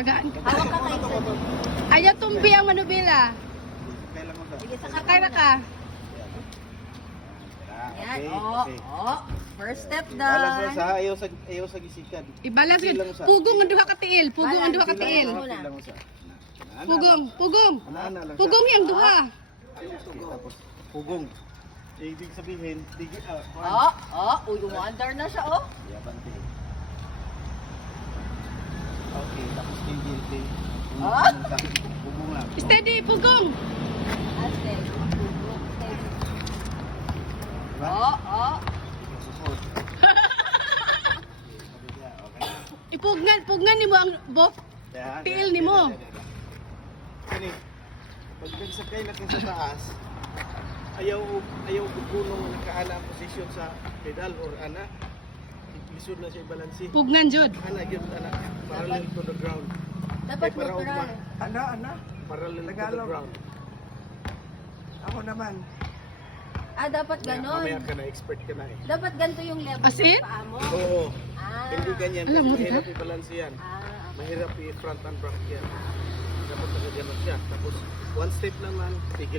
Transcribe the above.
Pagaan ka. Hawak ka kayo. Ayaw tumbi ang manubila. Kailan mo ba? Sige, Sakay na ka. Yan. Okay, Oh, okay. oh. First step Balas mo done. sa ayaw sa gisikan. Ibalas yun. Ilang sa- Pugong ang duha ka tiil. Pugong ang duha ka tiil. Ilang mo sa. Pugong. Pugong. Ana lang. Pugong yung duha. Tapos pugong. Ibig sabihin, digi Oh, oh. Uy, umandar na siya, oh. Yabante. Okay, tapos tingil. Ah? Pugong lang. Steady, pugong. Ate. Diba? Oh, oh. Susod. Pugnan ni mo ang bof. Tiil ni mo. Kani, pag nagsakay natin sa taas, ayaw bugulong nakaana ang posisyon sa pedal or ana. Lisod na siya balansi. Pugnan jud. Ana gyud ana parallel to the ground. Dapat Kay para neutral. ugma. Parallel to the Tagalog. ground. Ako naman. Dapat ganon. Mamaya ka na expert ka na eh. Dapat ganito yung level As in? ng paa mo. Oo. Ah. Hindi ganyan Alam mo, kasi mahirap diba? i-balance yan. Ah, Mahirap i-front and back yan. Dapat nakaganon siya. Tapos one step naman, tigil